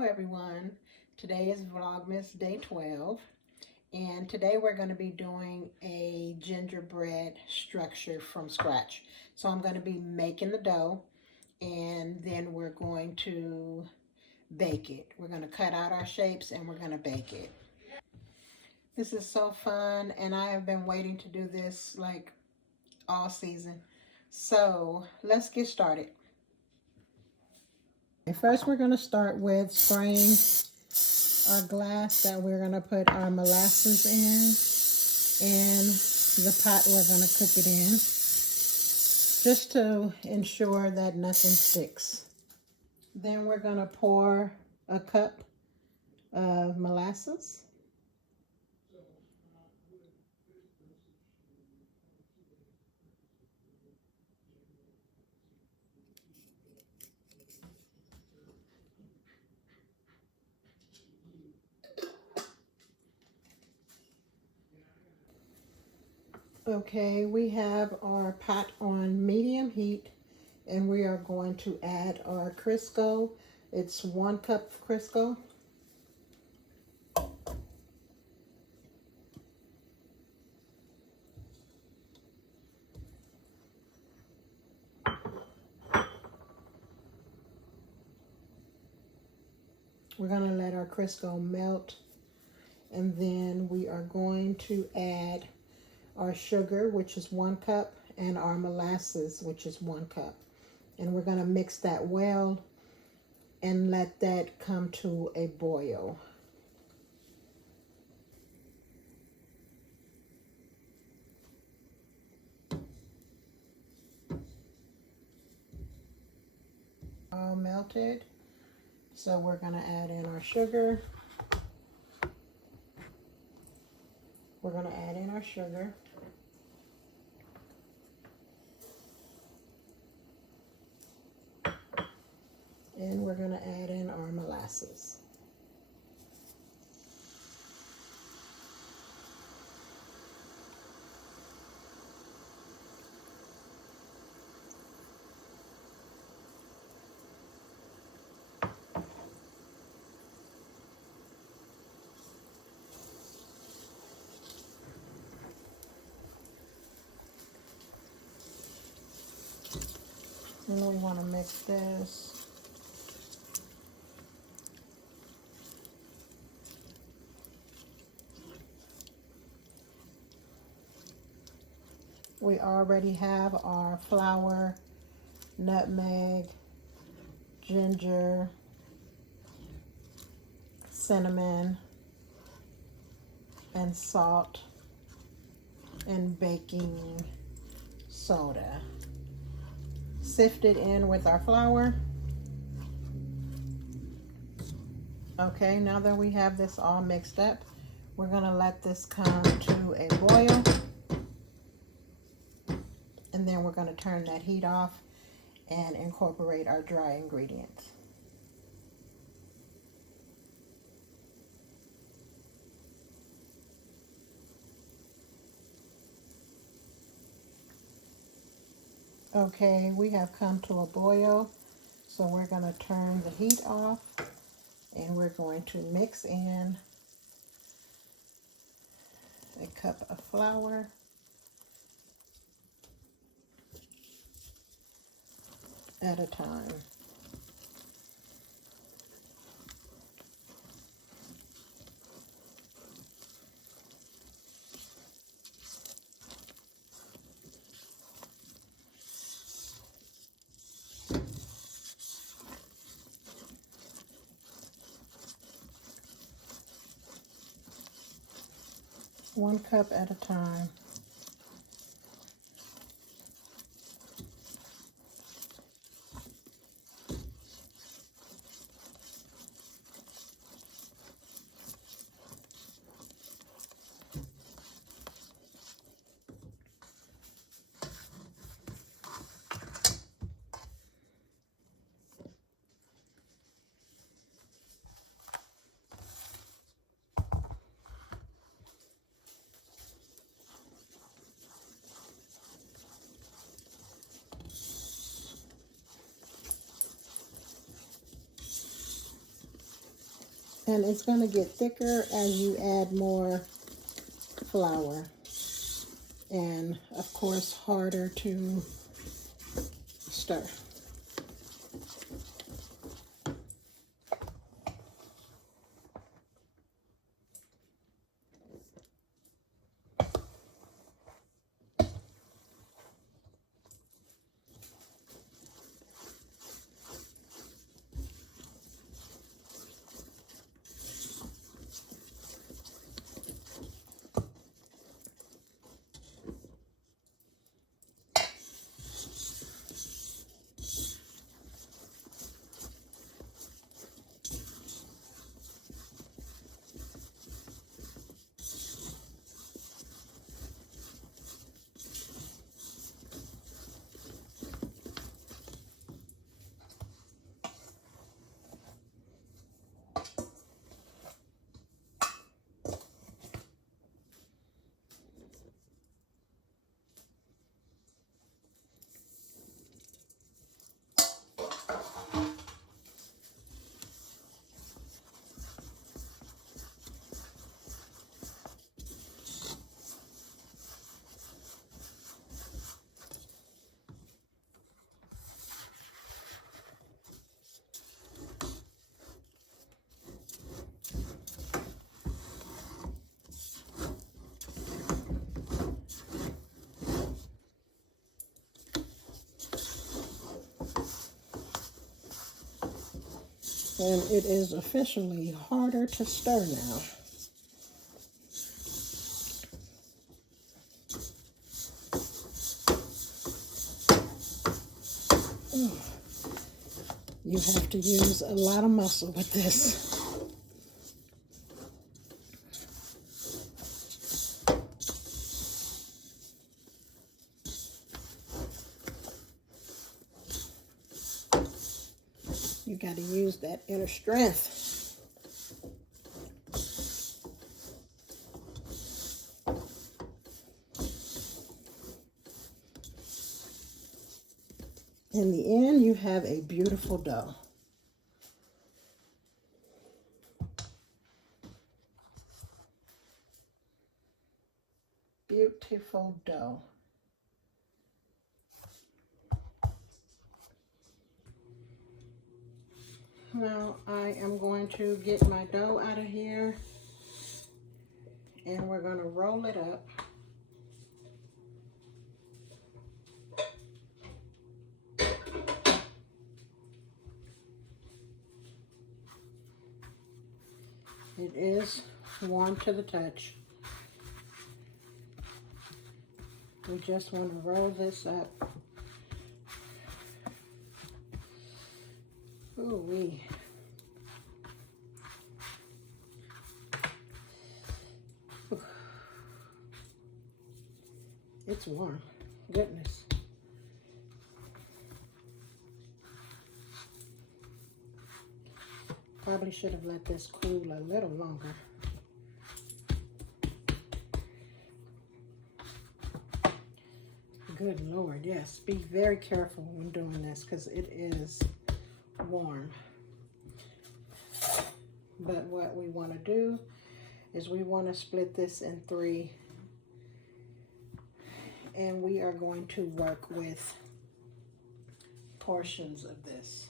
Hello everyone. Today is Vlogmas day 12 and today we're going to be doing a gingerbread structure from scratch. So I'm going to be making the dough and then we're going to bake it. We're going to cut out our shapes and we're going to bake it. This is so fun and I have been waiting to do this like all season. So let's get started. First we're going to start with spraying our glass that we're going to put our molasses in and the pot we're going to cook it in, just to ensure that nothing sticks. Then we're going to pour a cup of molasses. Okay, we have our pot on medium heat and we are going to add our Crisco. It's 1 cup of Crisco. We're going to let our Crisco melt and then we are going to add our sugar, which is 1 cup, and our molasses, which is 1 cup. And we're going to mix that well and let that come to a boil. All melted. So we're going to add in our sugar. We're going to add in our sugar. And we're going to add in our molasses. And we want to mix this. We already have our flour, nutmeg, ginger, cinnamon, and salt, and baking soda. Sifted in with our flour. Okay, now that we have this all mixed up, we're going to let this come to a boil. And then we're going to turn that heat off and incorporate our dry ingredients. Okay, we have come to a boil, so we're going to turn the heat off and we're going to mix in a cup of flour, at a time. One cup at a time. And it's going to get thicker as you add more flour. And of course, harder to stir. And it is officially harder to stir now. You have to use a lot of muscle with this. You got to use that inner strength. In the end, you have a beautiful dough. Beautiful dough. Now I am going to get my dough out of here and we're going to roll it up. It is warm to the touch. We just want to roll this up. Ooh-wee. It's warm. Goodness. Probably should have let this cool a little longer. Good Lord, yes. Be very careful when doing this because it is warm. But what we want to do is we want to split this in 3. And we are going to work with portions of this.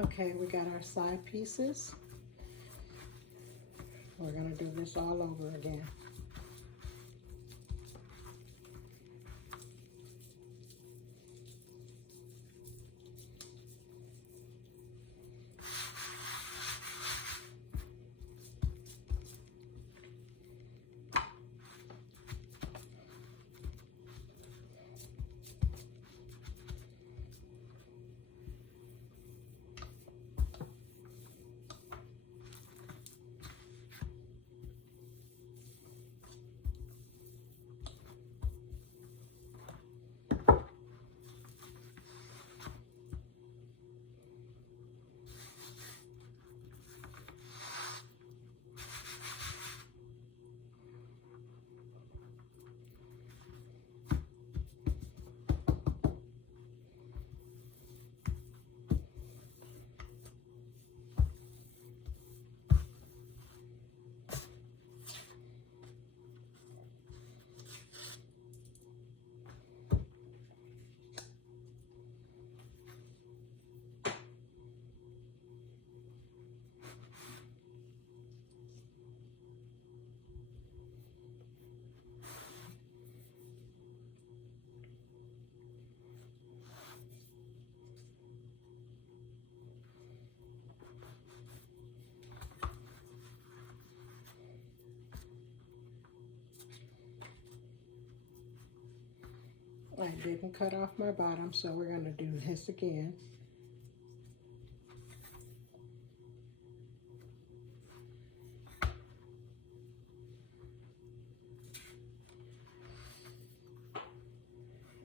Okay, we got our side pieces. We're gonna do this all over again. I didn't cut off my bottom, so we're gonna do this again.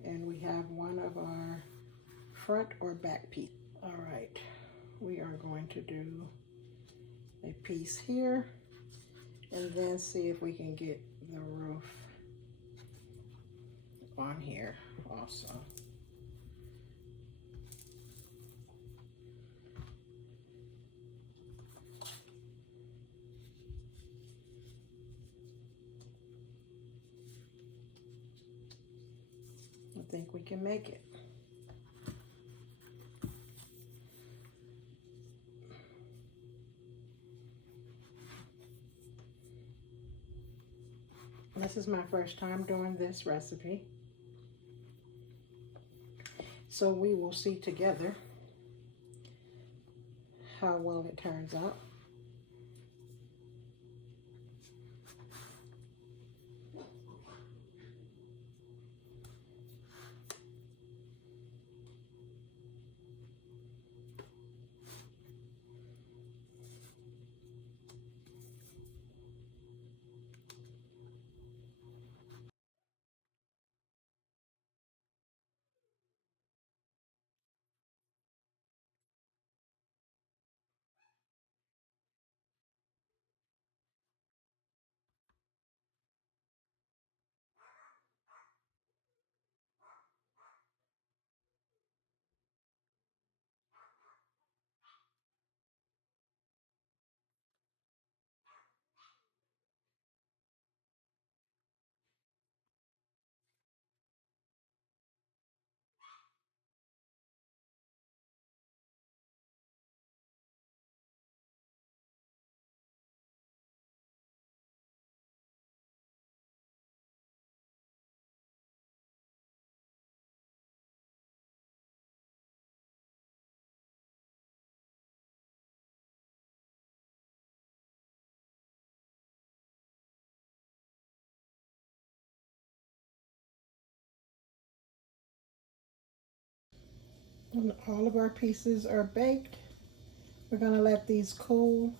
And we have one of our front or back piece. All right, we are going to do a piece here and then see if we can get the roof on here also. I think we can make it. This is my first time doing this recipe, so we will see together how well it turns out. When all of our pieces are baked, we're gonna let these cool,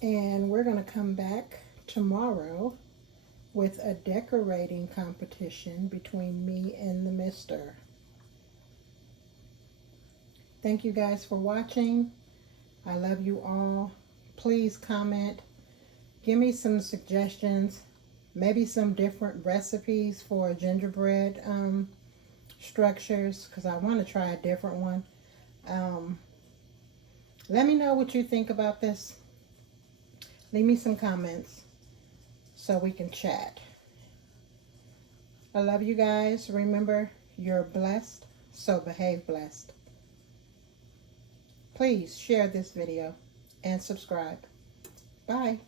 and we're gonna come back tomorrow with a decorating competition between me and the mister. Thank you guys for watching. I love you all. Please comment. Give me some suggestions. Maybe some different recipes for gingerbread structures, because I want to try a different one. Let me know what you think about this. Leave me some comments so we can chat. I love you guys. Remember, you're blessed, so behave blessed. please share this video and subscribe. Bye.